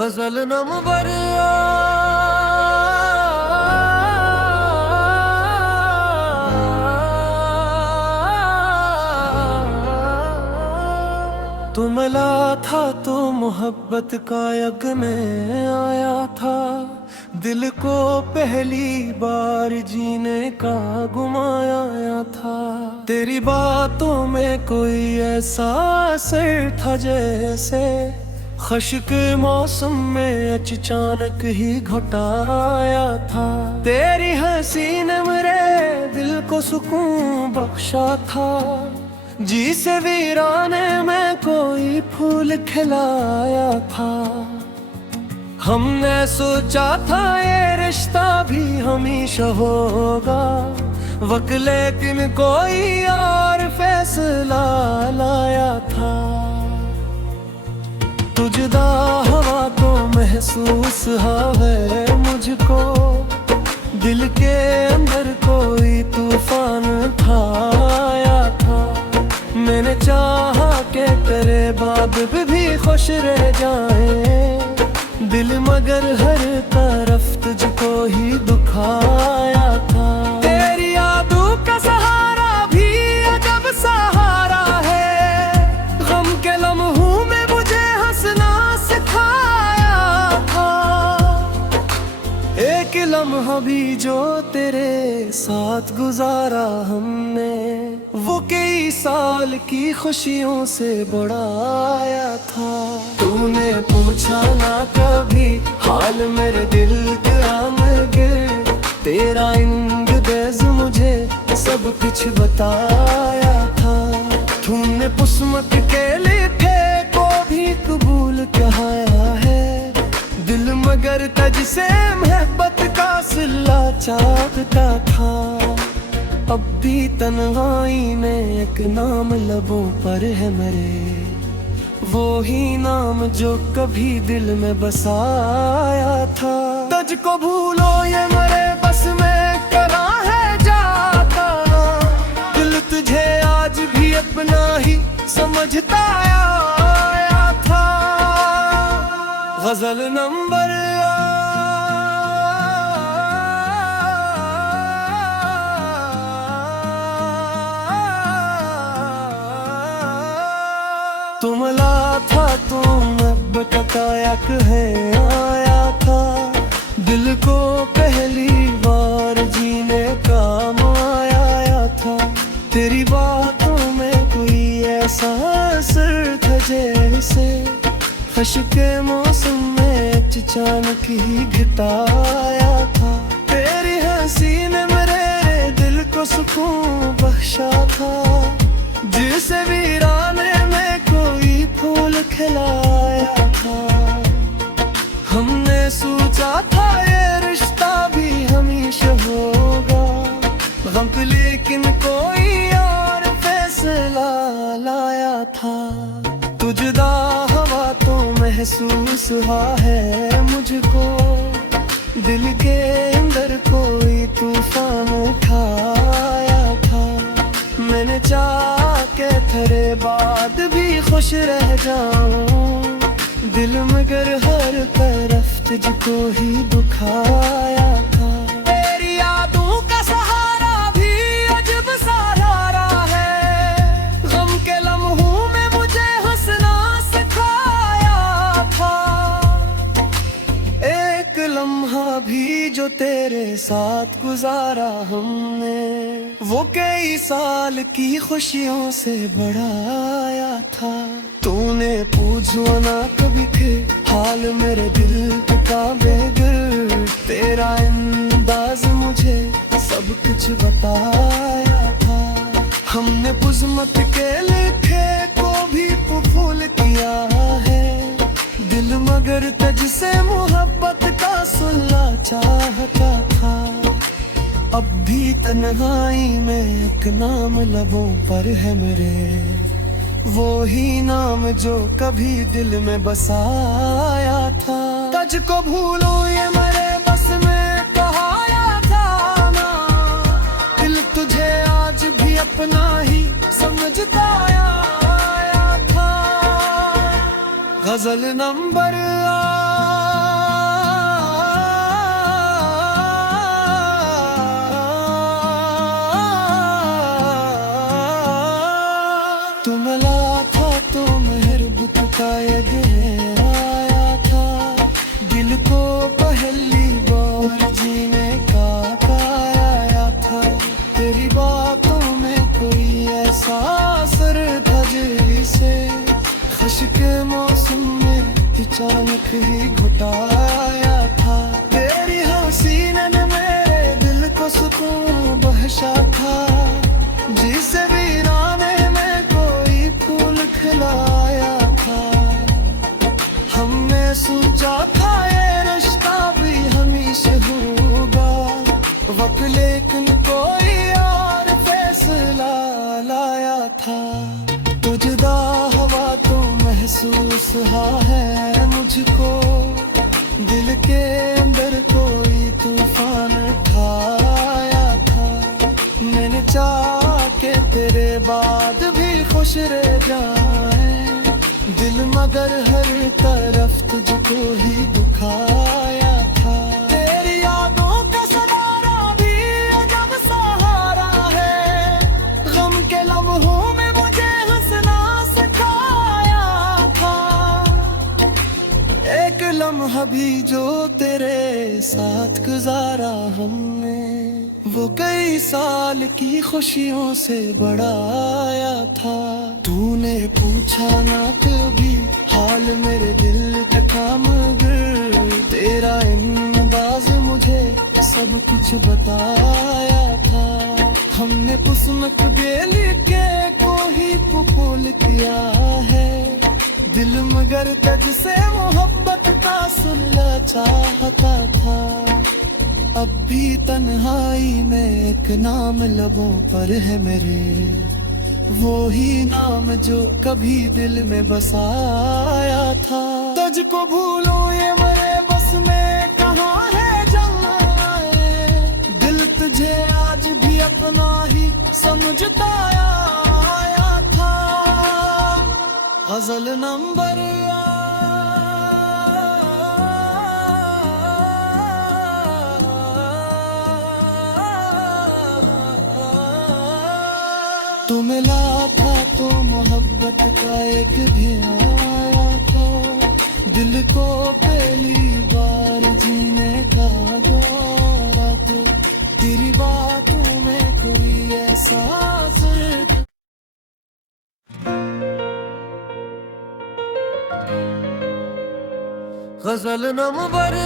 गजल नंबर तू मिला था तो मोहब्बत का यज्ञ में आया था। दिल को पहली बार जीने का गुमाया था। तेरी बातों में कोई ऐसा असर था जैसे ख़ुश के मौसम में अचानक ही घटाया था। तेरी हंसी ने मेरे दिल को सुकून बख्शा था। जी से वीराने में कोई फूल खिलाया था। हमने सोचा था ये रिश्ता भी हमेशा होगा वक्त, लेकिन कोई और फैसला लाया था। तुझदा हवा तो महसूस है मुझको, दिल के अंदर कोई तूफान उठाया था। मैंने चाहा कि तेरे बाद भी खुश रह जाए दिल, मगर हर तरफ तुझको ही दुखाया था। तेरी यादों का सहारा भी अजब सहारा है, गम के लम्हों में मुझे हंसना सिखाया था। एक लम्हा भी जो तेरे साथ गुजारा हमने, वो कई साल की खुशियों से बढ़ाया था। तूने पूछा ना कभी हाल मेरे दिल का मगर, तेरा इंगेज मुझे सब कुछ बताया था। तूने पुस्मत के लिखे को भी कबूल कहा है दिल, मगर तुझसे मोहब्बत का सिला चाहता था। अब भी तन्हाई में एक नाम लबों पर है मेरे, वो ही नाम जो कभी दिल में बसाया था। तुझको भूलो ये मेरे बस में करा है जाता, दिल तुझे आज भी अपना ही समझता आया था। गजल नंबर तू मिला था तो मोहब्बत का यक है आया था। दिल को पहली बार जीने का माया था। तेरी बातों में कोई ऐसा असर था जैसे ख़ुश के मौसम में अचानक ही घटाया था। तेरी हंसी ने मेरे दिल को सुकून बख्शा था। जिसे वीराने में कोई फूल खिलाया था। हमने सोचा था ये रिश्ता भी हमेशा होगा वक्त, लेकिन कोई और फैसला लाया था। तुझदा हवा तो महसूस है मुझको, दिल के अंदर कोई तूफान उठाया था। मैंने चाहा के तेरे बाद भी खुश रह जाऊं दिल, मगर हर तरफ तुझको ही दुखाया था। तेरी यादों का सहारा भी अजब सहारा है, गम के लम्हों में मुझे हंसना सिखाया था। एक लम्हा भी जो तेरे साथ गुजारा हमने, वो कई साल की खुशियों से बढ़ाया था। तूने पूछा ना कभी थे हाल मेरे दिल का बेगर, तेरा अंदाज मुझे सब कुछ बताया था। हमने पुस्मत के लिखे को भी फूल किया है दिल, मगर तुझसे मोहब्बत का सुलह चाहता था। अब भी तन्हाई में एक नाम लबों पर है मेरे, वो ही नाम जो कभी दिल में बसाया था। तुझको भूलो ये मेरे बस में कहाया था ना, दिल तुझे आज भी अपना ही समझता आया था। गजल नंबर सा असर था जैसे खश के मौसम में अचानक ही घुटाया था। तेरी हंसी ने मेरे दिल को सुकून बख्शा था, जिसे वीराने में कोई फूल खिलाया था। हमने सोचा था ये रिश्ता भी हमेशा होगा वक्त, लेकिन कोई और फैसला लाया था। तुझदा हवा तो महसूस है मुझको, दिल के अंदर कोई तूफान ठाया था। मैंने चाहा कि तेरे बाद भी खुश रह जाए दिल, मगर हर तरफ तुझको ही दुखाया था। तेरी यादों का सहारा भी अजब सहारा है, गम के लम्हों में मुझे हंसना सिखाया था। एक लम्हा भी जो तेरे साथ गुजारा हमने, वो कई साल की खुशियों से बढ़ाया था। तूने पूछा ना कभी हाल मेरे दिल का, मगर तेरा अंदाज मुझे सब कुछ बताया था। हमने पुस्मक बेल के को ही फूल किया है दिल, मगर तुझसे मोहब्बत का सुलह चाहता था। अब भी तन्हाई में एक नाम लबों पर है मेरे, वो ही नाम जो कभी दिल में बसाया था। तुझको भूलो ये मेरे बस में कहाँ है जाए, दिल तुझे आज भी अपना ही समझता आया था। गजल नंबर तू मिला था तो मोहब्बत का एक भी आया था, दिल को पहली बार जीने का द्वारा तो तेरी बातों में कोई ऐसा असर। गजल नंबर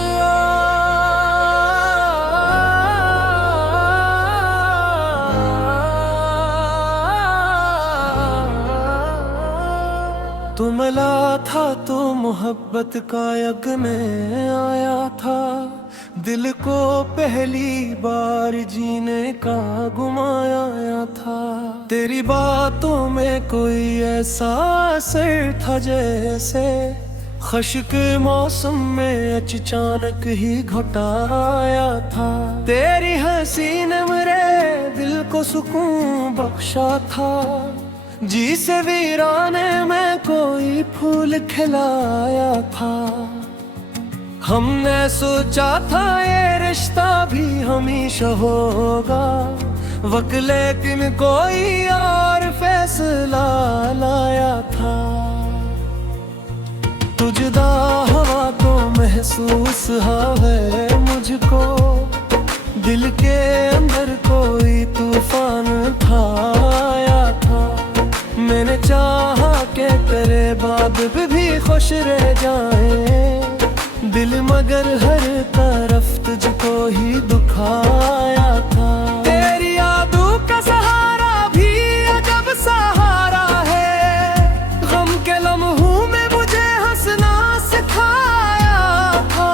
तू मिला था तो मोहब्बत का यज्ञ में आया था, दिल को पहली बार जीने का गुमाया था। तेरी बातों में कोई ऐसा असर था जैसे खश के मौसम में अचानक ही घटाया था। तेरी हंसी ने मेरे दिल को सुकून बख्शा था, जिसे वीराने में कोई फूल खिलाया था। हमने सोचा था ये रिश्ता भी हमेशा होगा वक्त, लेकिन कोई और फैसला लाया था। तुझदा हवा तो महसूस है मुझको, दिल के अंदर कोई तूफान ठाया था। मैंने चाहा कि तेरे बाद भी खुश रह जाए दिल, मगर हर तरफ तुझको ही दुखाया था। तेरी यादों का सहारा भी अजब सहारा है, गम के लम्हों में मुझे हंसना सिखाया था।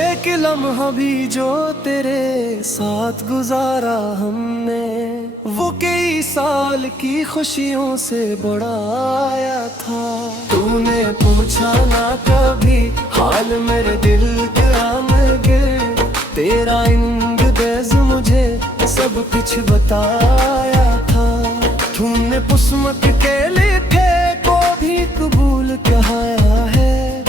एक लम्हा भी जो तेरे साथ गुजारा हमने, वो कई साल की खुशियों से बढ़ाया था। तूने पूछा ना कभी हाल मेरे दिल का, मगर तेरा इंदाज़ मुझे सब कुछ बताया था। तूने पुस्मक के लिखे को भी कबूल कहा है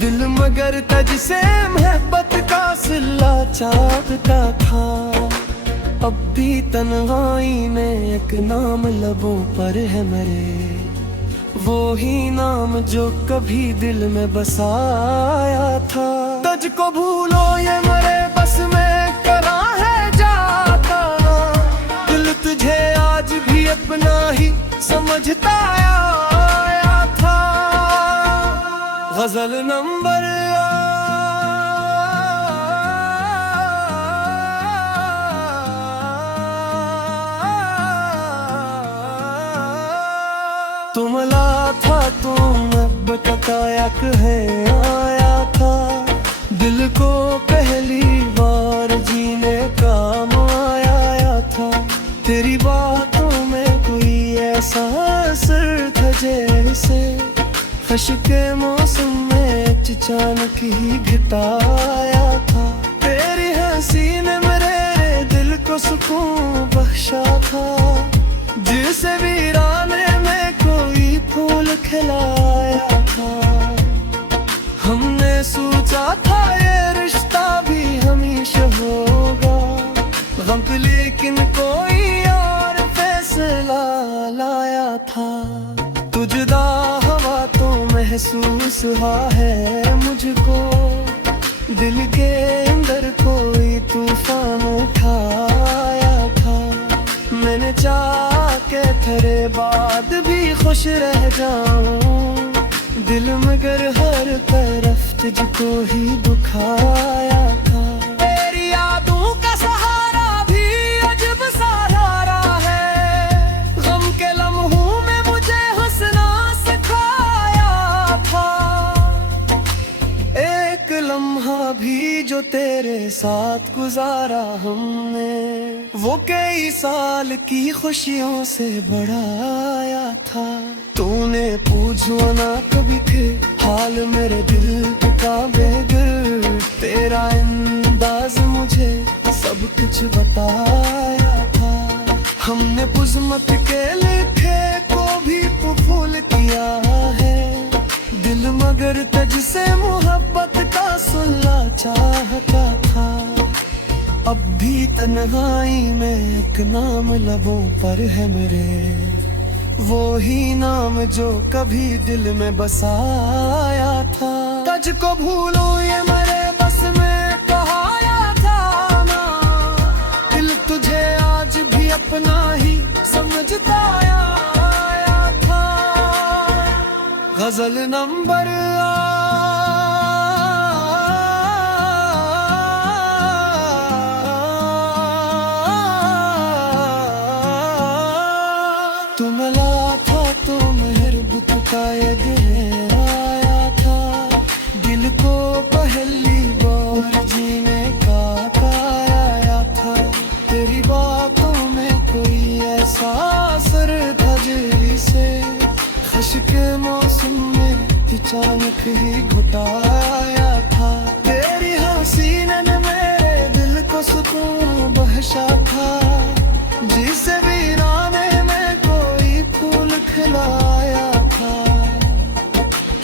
दिल, मगर तुझसे मोहब्बत का सिला चाहता था। अब भी तन्हाई में एक नाम लबों पर है मेरे, वो ही नाम जो कभी दिल में बसाया था। तुझको भूलो ये मेरे बस में करा है जाता, दिल तुझे आज भी समझता आया था। गजल नंबर तुमला था, तुम बतायक है आया था। दिल को पहली बार जीने का आया था। तेरी बातों में कोई ऐसा असर था जैसे खश के मौसम में अचानक ही घटाया था। तेरी हंसी ने मेरे दिल को सुकून बख्शा था, जिसे वीराने में कोई फूल खिलाया था। हमने सोचा था ये रिश्ता भी हमेशा होगा गम, लेकिन कोई और फैसला लाया था। तुझदा हवा तो महसूस हुआ है मुझको, दिल के अंदर कोई तूफान उठाया था। मैंने चाहा के तेरे बाद भी खुश रह जाऊं, दिल मगर हर तरफ तुझको ही दुखाया था। तेरी यादों का सहारा भी अजब सहारा है, गम के लम्हों में मुझे हंसना सिखाया था। एक लम्हा भी जो तेरे साथ गुजारा हमने, वो कई साल की खुशियों से बढ़ाया था। तूने पूछो ना कभी थे हाल मेरे दिल का बेगर, तेरा अंदाज मुझे सब कुछ बताया था। हमने बुज़्मत के लिखे को भी फूल किया है, दिल मगर तुझसे मोहब्बत का सुनना चाहता था। अब भी तन्हाई में एक नाम लबों पर है मेरे, वो ही नाम जो कभी दिल में बसाया था। तुझको भूलो ये मेरे बस में कहाया था ना, दिल तुझे आज भी अपना ही समझता आया था। गजल नंबर तुमला था तो मेहरबुत का ये दिन आया था। दिल को पहली बार जीने का आया था। तेरी बातों में कोई ऐसा असर था जिसे खश के मौसम में अचानक ही घुटाया था। तेरी हंसी ने मेरे दिल को सुकून बख्शा था, जिसे वीराने फूल खिलाया था।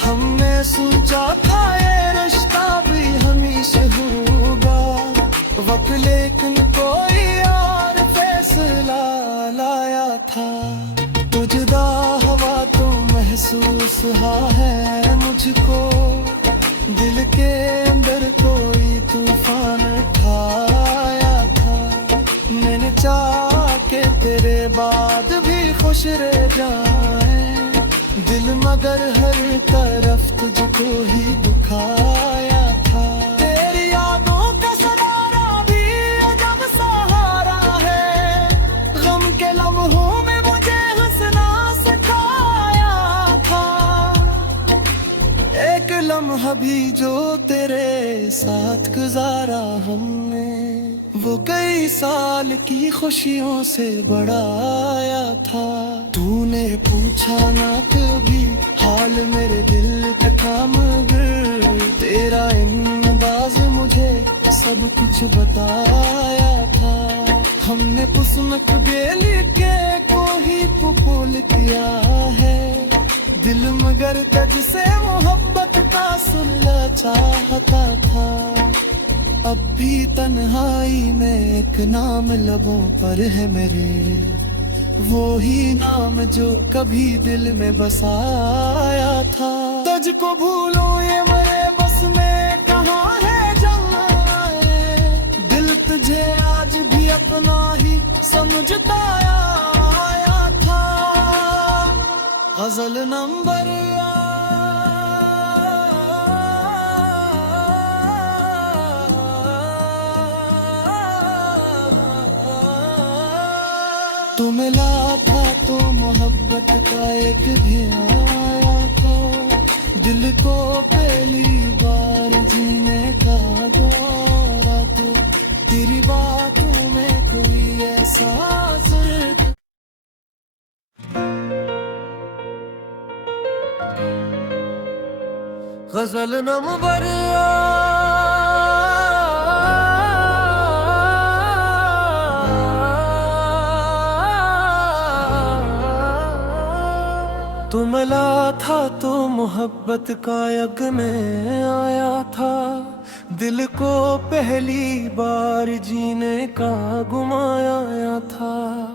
हमने सोचा था ये रिश्ता भी हमेशा होगा वक्त, लेकिन कोई और फैसला लाया था। तुझदा हवा तो महसूस हुआ है मुझको, दिल के अंदर कोई तूफान उठाया था। मैंने चाहा के तेरे बाद भी खुश रह जाए, दिल मगर हर तरफ तुझको ही दुखाया था। तेरी यादों का सहारा भी अजब सहारा है, गम के लम्हों में मुझे हंसना सिखाया था। एक लम्हा भी जो तेरे साथ गुजारा हमने, वो कई साल की खुशियों से बढ़ाया था। तूने पूछा ना कभी हाल मेरे दिल का मगर, तेरा अंदाज मुझे सब कुछ बताया था। हमने पुस्मक बेली के को ही फूल किया है, दिल मगर तुझसे मोहब्बत का सुनना चाहता था। अब भी तन्हाई में एक नाम लबों पर है मेरे, वो ही नाम जो कभी दिल में बसाया था। तुझको भूलो ये मेरे बस में कहाँ है जाए, दिल तुझे आज भी अपना ही समझता आया था। गजल नंबर तू मिला था तो मोहब्बत का एक भी आया था, दिल को पहली बार जीने का दौरा तो तेरी बातों में कोई ऐसा असर। गजल नंबर तू मिला था तो मोहब्बत का यग में आया था, दिल को पहली बार जीने का गुमाया था।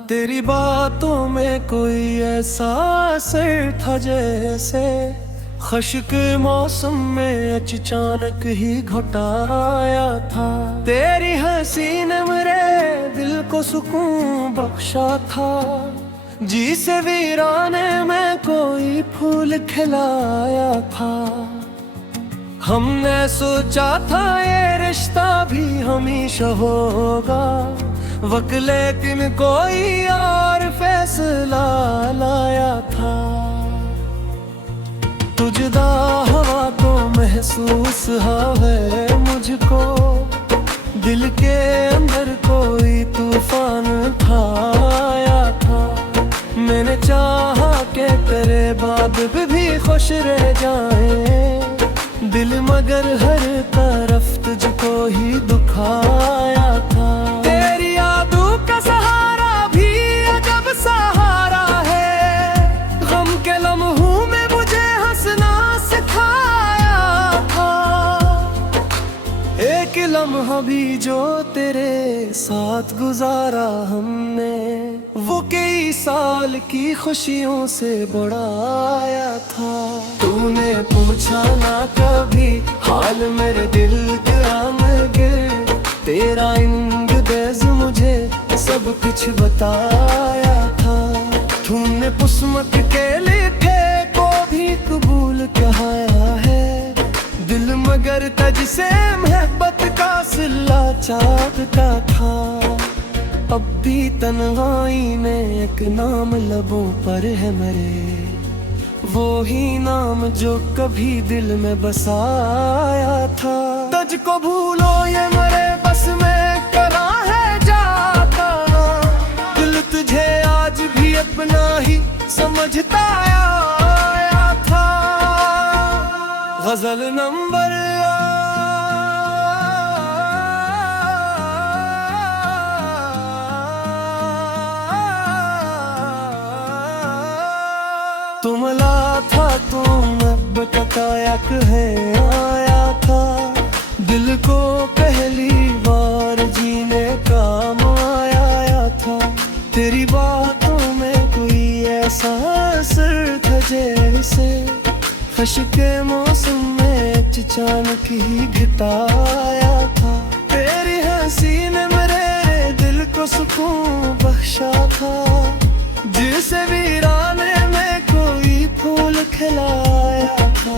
तेरी बातों में कोई ऐसा असर था जैसे ख़ुश के मौसम में अचानक ही घुटाया था। तेरी हंसी ने मेरे दिल को सुकून बख्शा था, जी से वीराने में कोई फूल खिलाया था। हमने सोचा था ये रिश्ता भी हमेशा होगा, वक्त लेकिन कोई और फैसला लाया था। तुझदा हवा को महसूस है मुझको, दिल के अंदर कोई तूफान खाया था। मैंने चाहा कि तेरे बाद भी खुश रह जाए दिल, मगर हर तरफ तुझको ही दुखाया था। तेरी यादों का सहारा भी अजब सहारा है, गम के लम्हों में मुझे हंसना सिखाया था। एक लम्हा भी जो तेरे साथ गुजारा हमने, वो कई साल की खुशियों से बढ़ाया था। तूने पूछा ना कभी हाल मेरे दिल का मगर, तेरा इंगेज मुझे सब कुछ बताया था। तूने किस्मत के लिखे को भी कबूल कहा है, दिल मगर तुझसे मोहब्बत का सिला चाहता था। अब भी तन्हाई में एक नाम लबों पर है मेरे, वो ही नाम जो कभी दिल में बसाया था। तुझको भूलो ये मेरे बस में करा है जाता, दिल तुझे आज भी अपना ही समझता आया था। गजल नंबर तुम ला था तुम अब तकायक है आया था, दिल को पहली बार जीने का माया था। तेरी बातों में कोई ऐसा असर था जैसे ख़ुश के मौसम में अचानक ही घटाया था। तेरी हंसी ने मेरे दिल को सुकून बख्शा था, जिसे वीराने में कोई फूल खिलाया था।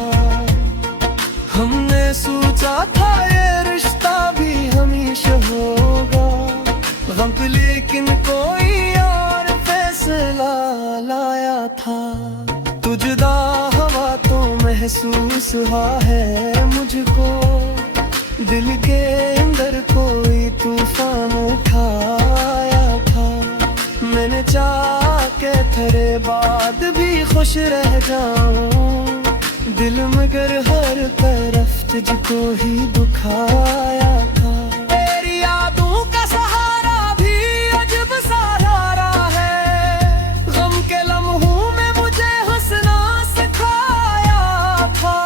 हमने सोचा था ये रिश्ता भी हमेशा होगा, वक्त लेकिन कोई और फैसला लाया था। तुझदा हवा तो महसूस है मुझको, दिल के अंदर कोई तूफान उठाया था। मैंने चाहा के तेरे बाद भी खुश रह जाऊं, दिल मगर हर तरफ तुझको ही दुखाया था। तेरी यादों का सहारा भी अजब सहारा है, गम के लम्हों में मुझे हंसना सिखाया था।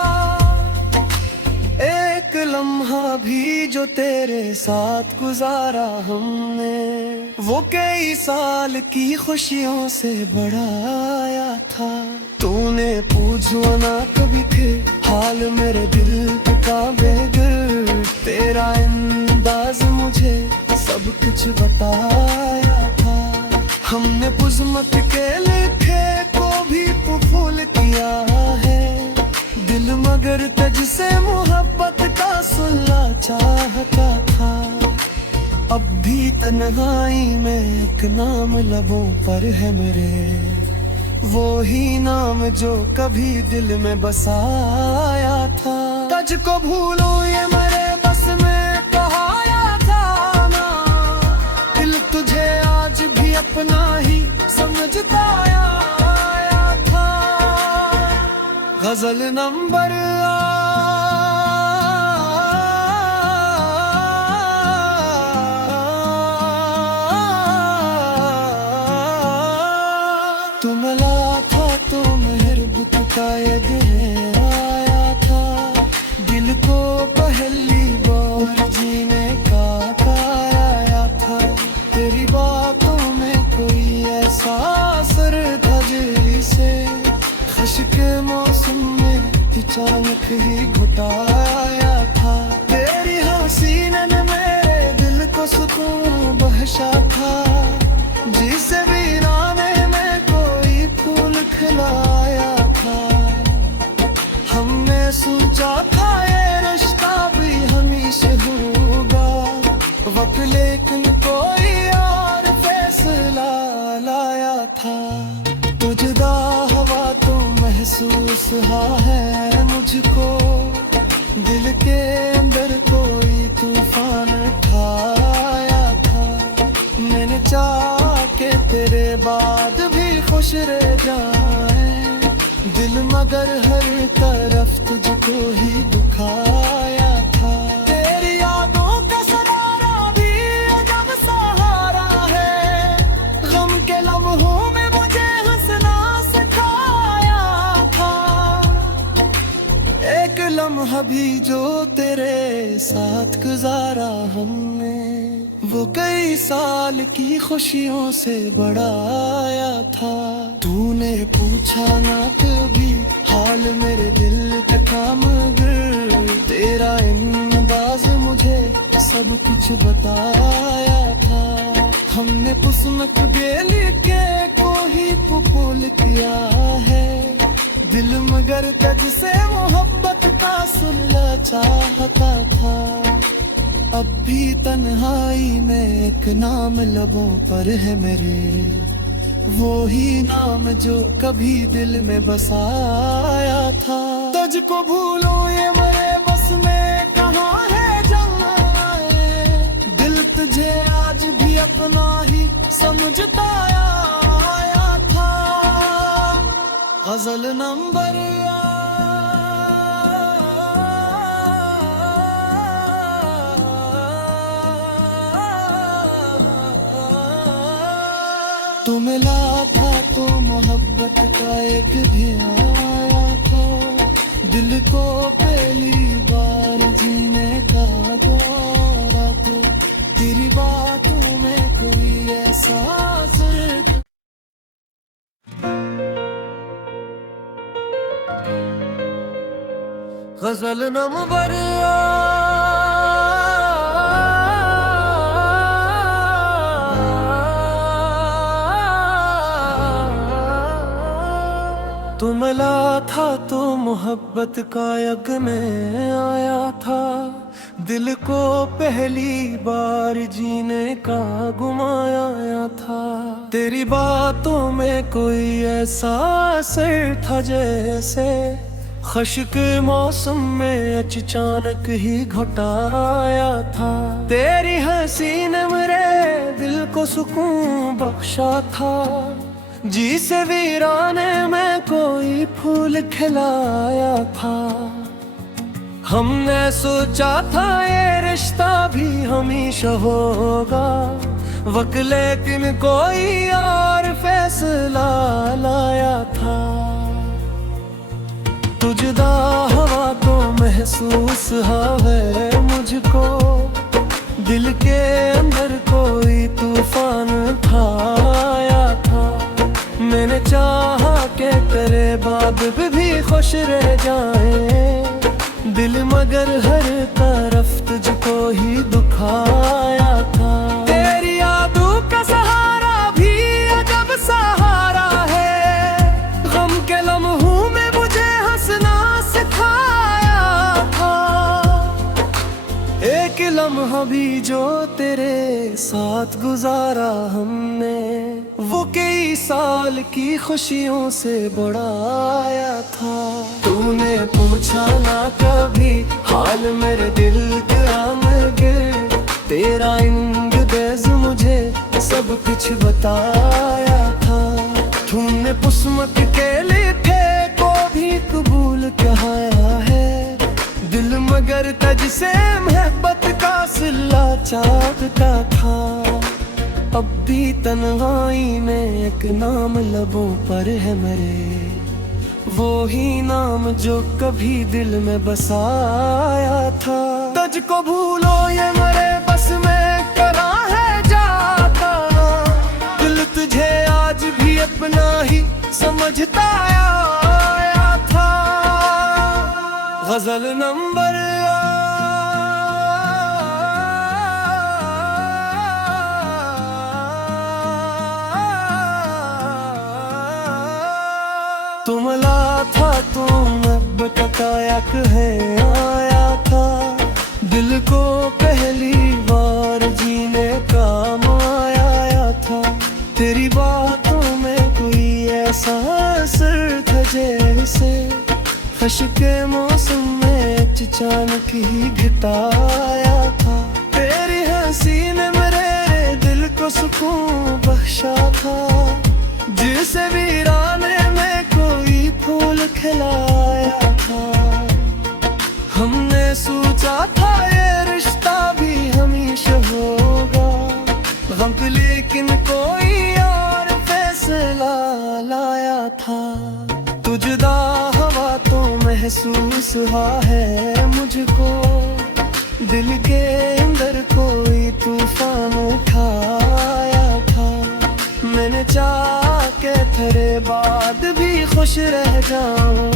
एक लम्हा भी जो तेरे साथ गुजारा हमने, वो कई साल की खुशियों से बढ़ाया था। तूने पूछो ना कभी फिर हाल मेरे दिल का बेगर, तेरा अंदाज मुझे सब कुछ बताया था। हमने किस्मत के लिखे को भी फूल किया है दिल, मगर तुझसे मोहब्बत का सुलह चाहता था। अब भी तन्हाई में एक नाम लबों पर है मेरे, वो ही नाम जो कभी दिल में बसाया था। तुझको भूलो ये मेरे बस में कहाया था ना, दिल तुझे आज भी अपना ही समझता आया था। गजल नंबर तू मिला था तो मेहरबत का ये दिन आया था, दिल को पहली बार जीने का आया था। तेरी बातों में कोई ऐसा असर था जिसे खश के मौसम में अचानक ही घुटाया था। तेरी हंसी ने मेरे दिल को सुकून बख्शा था, जिसे वीराने में कोई फूल खिलाया था। हमने सोचा था ये रिश्ता भी हमेशा होगा वक्त, लेकिन कोई और फैसला लाया था। तुझदा हवा तो महसूस है मुझको, दिल के अंदर कोई तूफान ठाया था। मैंने चाहा के तेरे बाद भी खुश रह जाए दिल, मगर हर तरफ तुझको ही दुखाया था। तेरी यादों का सहारा भी अजब सहारा है, गम के लम्हों में मुझे हंसना सिखाया था। एक लम्हा भी जो तेरे साथ गुजारा हमने, वो कई साल की खुशियों से बढ़ाया था। तूने पूछा ना कभी हाल मेरे दिल का, मगर तेरा अंदाज मुझे सब कुछ बताया था। हमने पुसनक बेली के को ही फूल किया है दिल, मगर तुझसे मोहब्बत का सुलह चाहता था। अब भी तन्हाई में एक नाम लबों पर है मेरे, वो ही नाम जो कभी दिल में बसाया था। तुझको भूलो ये मेरे बस में कहाँ है जाए, दिल तुझे आज भी अपना ही समझता आया था। गजल नंबर तू मिला था तो मोहब्बत का एक भी आया था, दिल को पहली बार जीने का दौरा था। तेरी बातों में कोई ऐसा असर। गजल नंबर तू मिला था तो मोहब्बत का यग में आया था, दिल को पहली बार जीने का गुमाया था। तेरी बातों में कोई ऐसा असर था जैसे खश के मौसम में अचानक ही घटाया था। तेरी हंसी ने मेरे दिल को सुकून बख्शा था, जिसे वीराने में कोई फूल खिलाया था। हमने सोचा था ये रिश्ता भी हमेशा होगा वक्त, लेकिन कोई और फैसला लाया था। तुझदा हवा तो महसूस है मुझको, दिल के अंदर कोई तूफान ठाया था। मैंने चाहा के तेरे बाद भी खुश रह जाए दिल, मगर हर तरफ तुझको ही दुखाया था। तेरी यादों का सहारा भी अजब सहारा है, गम के लम्हा भी जो तेरे साथ गुजारा हमने, वो कई साल की खुशियों से बड़ा आया था। तूने पूछा ना कभी हाल मेरे दिल का मगर, तेरा इंगेज मुझे सब कुछ बताया था। तूने पुस्मत के लिखे को भी कबूल कहाया है, दिल मगर तुझसे मोहब्बत का सिला चाहता था। अब भी तन्हाई में एक नाम लबों पर है मेरे, वो ही नाम जो कभी दिल में बसाया था। तुझको भूलो ये मेरे बस में करा है जाता, दिल तुझे आज भी अपना ही समझता आया था। गजल नंबर तुमला था तुम अब तकायक है आया था, दिल को पहली बार जीने का माया था। तेरी बातों में कोई ऐसा असर था जैसे खश के मौसम में अचानक ही घटाया था। तेरी हंसी ने मेरे दिल को सुकून बख्शा था, जिसे वीराने में कोई फूल खिलाया था। हमने सोचा था ये रिश्ता भी हमेशा होगा गम, लेकिन कोई और फैसला लाया था। तुझदा हवा तो महसूस हुआ है मुझको, दिल के अंदर कोई तूफान उठाया था। मैंने चाहा के तेरे बाद भी खुश रह जाऊं,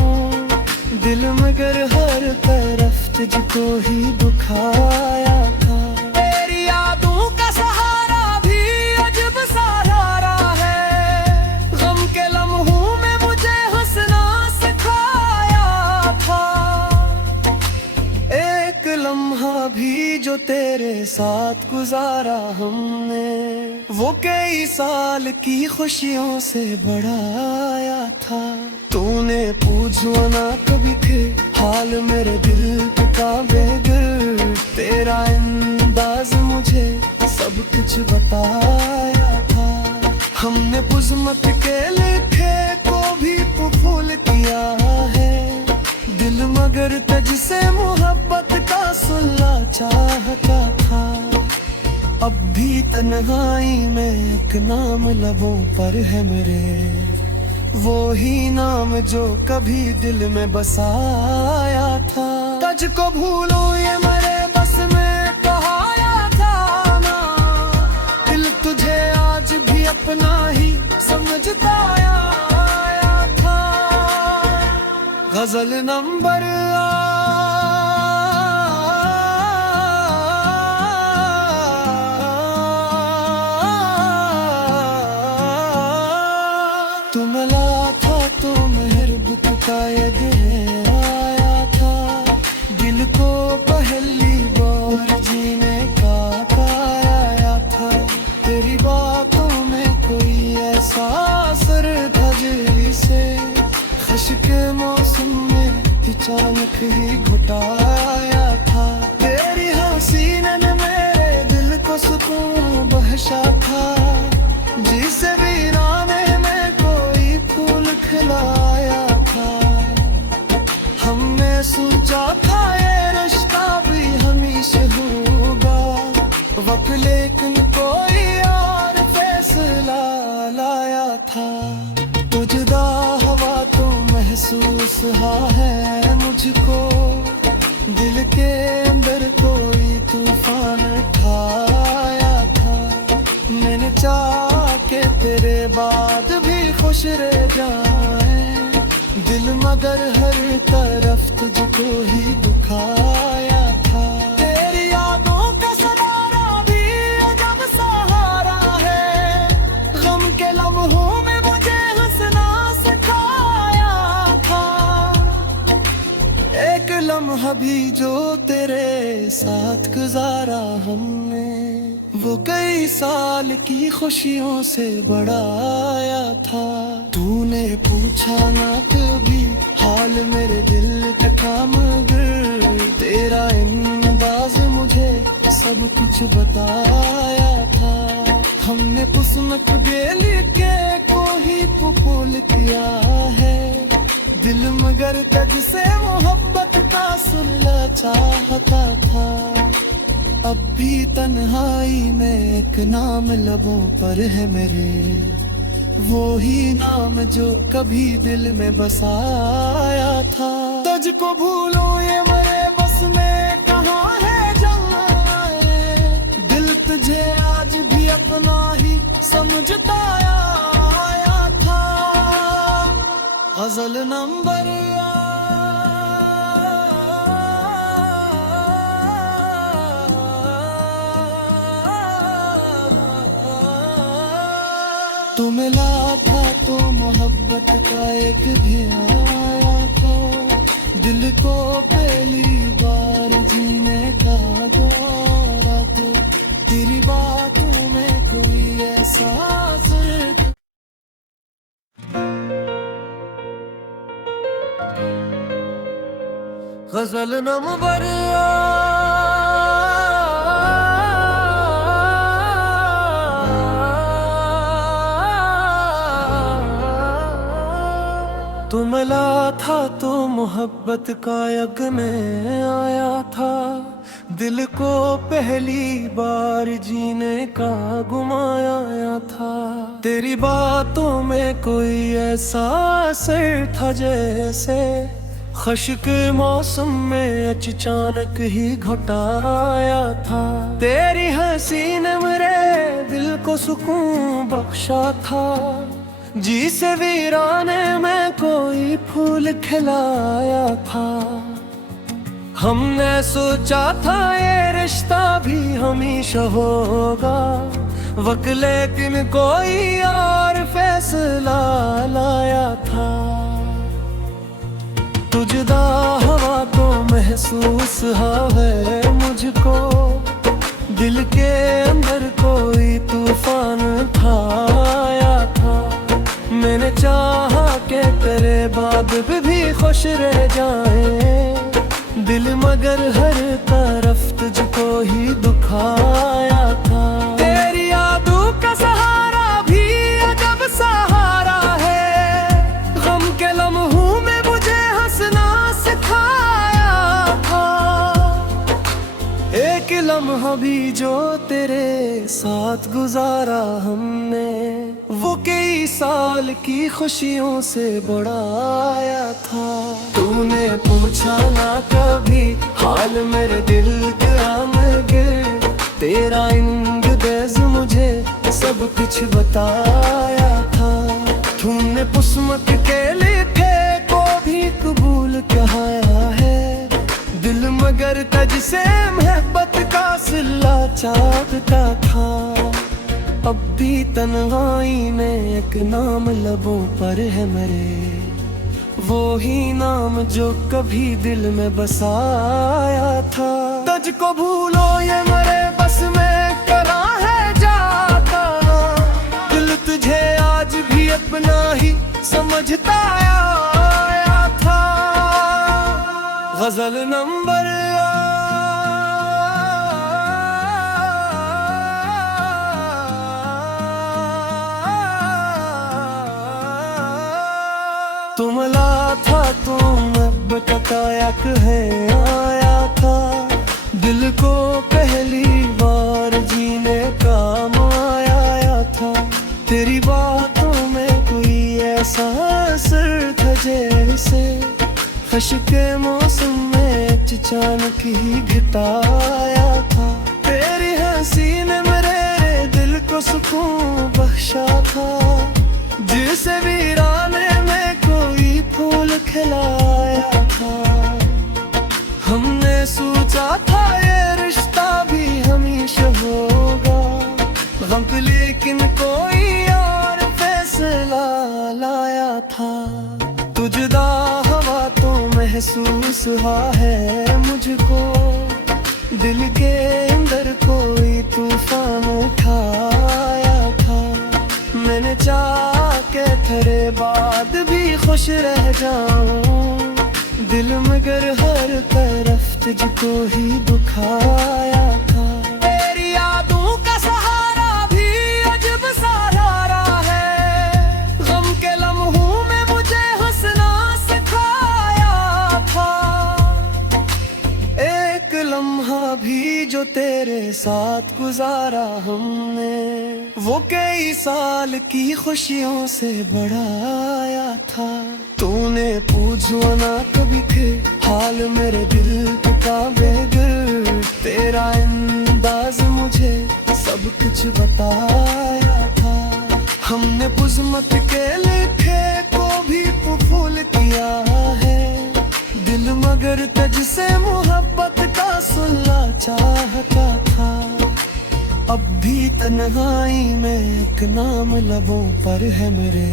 दिल मगर हर तरफ तुझको ही दुखाया था। तेरी यादों का सहारा भी अजब सहारा है, गम के लम्हों में मुझे हंसना सिखाया था। एक लम्हा भी जो तेरे साथ गुजारा हमने, वो कई साल की खुशियों से बड़ा आया था। तूने पूछा ना कभी थे हाल मेरे दिल का बेगर, तेरा अंदाज मुझे सब कुछ बताया था। हमने पुस्मत के लिखे को भी फूल किया है, दिल मगर तुझसे मोहब्बत का सुनना चाहता था। अब भी तन्हाई में एक नाम लबों पर है मेरे, वो ही नाम जो कभी दिल में बसाया था। तुझको भूलो ये मेरे बस में कहाया था ना, दिल तुझे आज भी अपना ही समझता आया था। गजल नंबर तुमला था तो मेहरबत का ये दिन आया था, दिल को पहली बार जीने का पाया था। तेरी बातों में कोई ऐसा असर था जिसे खश के मौसम में अचानक ही घुटाया था। तेरी हंसी ने मेरे दिल को सुकून बख्शा था, जिसे वीराने में कोई फूल खिलाया था। हमने सोचा था ये रिश्ता भी हमेशा होगा वक्त, लेकिन कोई और फैसला लाया था। तुझदा हवा तो महसूस हुआ है मुझको, दिल के अंदर कोई तूफान उठाया था। मैंने चाहा के तेरे बाद भी खुश रह जाए, दिल मगर हर तरफ तुझको ही दुखाया था। तेरी यादों का सहारा भी अजब सहारा है, गम के लम्हों में मुझे हंसना सिखाया था। एक लम्हा लम्हा भी जो तेरे साथ गुजारा हमने, वो कई साल की खुशियों से बड़ा आया था। तूने पूछा ना कभी हाल मेरे दिल का काम, तेरा अंदाज मुझे सब कुछ बताया था। हमने पुसनक गेल के को ही पुपुल किया है दिल, मगर तुझसे मोहब्बत का सुलह चाहता था। अब भी तन्हाई में एक नाम लबों पर है मेरे, वो ही नाम जो कभी दिल में बसाया था। तुझको भूलो ये मेरे बस में कहाँ है जाए, दिल तुझे आज भी अपना ही समझता आया था। गजल नंबर तू मिला था तो मोहब्बत का एक भी आया था, दिल को पहली बार जीने का द्वारा तो तेरी बातों में कोई ऐसा असर। गजल नंबर तू मिला था तो मोहब्बत का यज्ञ में आया था, दिल को पहली बार जीने का गुमाया था। तेरी बातों में कोई ऐसा असर था जैसे ख़ुश के मौसम में अचानक ही घटाया था। तेरी हंसी ने मेरे दिल को सुकून बख्शा था, जी से वीराने में कोई फूल खिलाया था। हमने सोचा था ये रिश्ता भी हमेशा होगा, वक्त लेकिन कोई और फैसला लाया था। तुझदा हवा तो महसूस है मुझको, दिल के अंदर कोई तूफान उठाया था। मैंने चाहा कि तेरे बाद भी खुश रह जाए दिल, मगर हर तरफ तुझको ही दुखाया था। तेरी यादों का सहारा भी अजब सहारा है, गम के लम्हों में मुझे हंसना सिखाया था। एक लम्हा भी जो तेरे साथ गुजारा हमने, वो कई साल की खुशियों से बड़ा आया था। तूने पूछा ना कभी हाल मेरे दिल का, मगर तेरा अंदाज़ मुझे सब कुछ बताया था। तूने पुसमत के लिखे को भी कबूल कहा है दिल, मगर तुझसे मोहब्बत का सिला चाहता था। अब भी तन्हाई में एक नाम लबों पर है मेरे, वो ही नाम जो कभी दिल में बसाया था। तुझको भूलो ये मेरे बस में करा है जाता, दिल तुझे आज भी अपना ही समझता आया था। गजल नंबर तू मिला था तो मोहब्बत का एक है आया था, दिल को पहली बार जीने का माया था। तेरी बातों में कोई ऐसा असर था जैसे ख़ुश के मौसम में अचानक ही घटाया था। तेरी हंसी ने मेरे दिल को सुकून बख्शा था, जिसे वीराने में कोई फूल खिलाया था। हमने सोचा था ये रिश्ता भी हमेशा होगा, वक्त लेकिन कोई और फैसला लाया था। तुझदा हवा तो महसूस हुआ है मुझको, दिल के अंदर कोई तूफान उठाया था। मैंने चाहा के तेरे बाद भी खुश रह जाऊं, दिल मगर हर तरफ तुझको ही दुखाया था। तेरी यादों का सहारा भी अजब सहारा है, गम के लम्हों में मुझे हंसना सिखाया था। एक लम्हा भी जो तेरे साथ गुजारा हमने, वो कई साल की खुशियों से बढ़ाया था। तूने पूछा ना कभी के हाल मेरे दिल का बेगर, तेरा अंदाज मुझे सब कुछ बताया था। हमने बुज़्मत के लिखे को भी फूल किया है, दिल मगर तुझसे मोहब्बत का सुनना चाहता था। अब भी तन्हाई में एक नाम लबों पर है मेरे,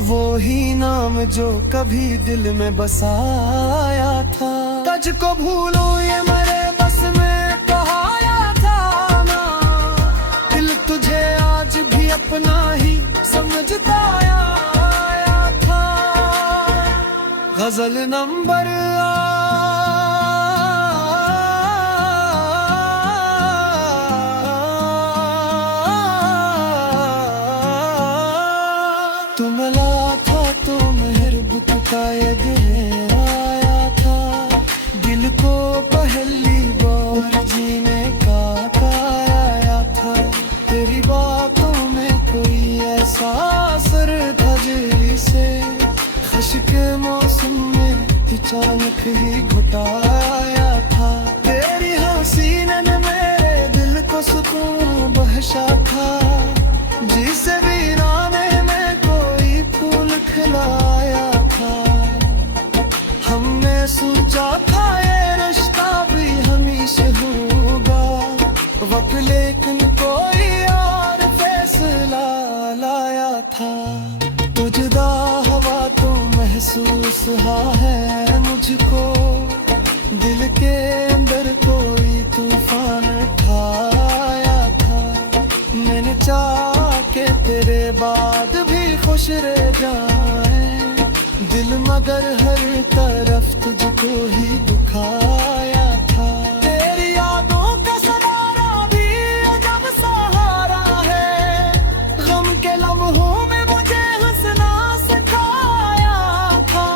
वो ही नाम जो कभी दिल में बसाया था। तुझको भूलो ये मेरे बस में कहाया था ना, दिल तुझे आज भी अपना ही समझता आया था। गजल नंबर तू मिला था तो मेहरबत का ये दिन आया था, दिल को पहली बार जीने का आया था। तेरी बातों में कोई ऐसा असर था जिसे खश के मौसम में अचानक ही घुटाया था। तेरी हंसी ने मेरे दिल को सुकून बख्शा था, जिसे वीराने में कोई फूल खिलाया था। हमने सोचा था ये रिश्ता भी हमेशा होगा वक्त, लेकिन कोई और फैसला लाया था। तो जुदा हवा तो महसूस हुआ है मुझको, दिल के अंदर कोई तूफान उठाया था। मैंने चाहा के तेरे बाद भी खुश रह जाए, दिल मगर हर तरफ तुझको ही दुखाया था। तेरी यादों का सहारा भी अजब सहारा है, गम के लम्हों में मुझे हंसना सिखाया था।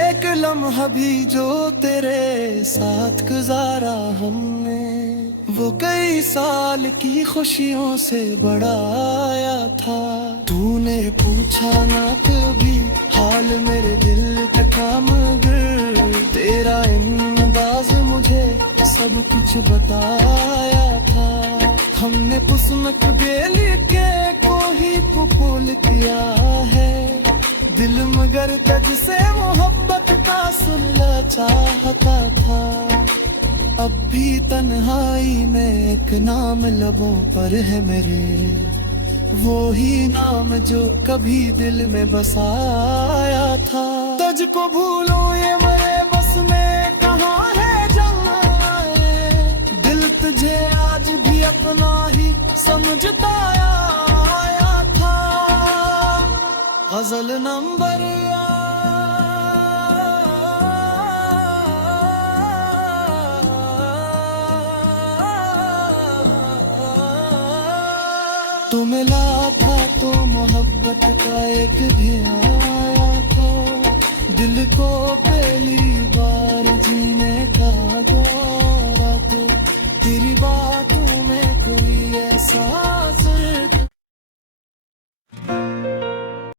एक लम्हा भी जो तेरे साथ गुजारा हमने, वो कई साल की खुशियों से बढ़ाया था। तूने पूछा ना कभी हाल मेरे दिल का मगर, तेरा अंदाज मुझे सब कुछ बताया था। हमने पुस्मक बेली के को ही फूल किया है, दिल मगर तुझसे मोहब्बत का सुनना चाहता था। अब भी तन्हाई में एक नाम लबों पर है मेरे, वो ही नाम जो कभी दिल में बसाया था। तुझको भूलो ये मेरे बस में कहाँ है जाए, दिल तुझे आज भी अपना ही समझता आया था। गजल नंबर तो मिला था तो मोहब्बत का एक भी आया था, दिल को पहली बार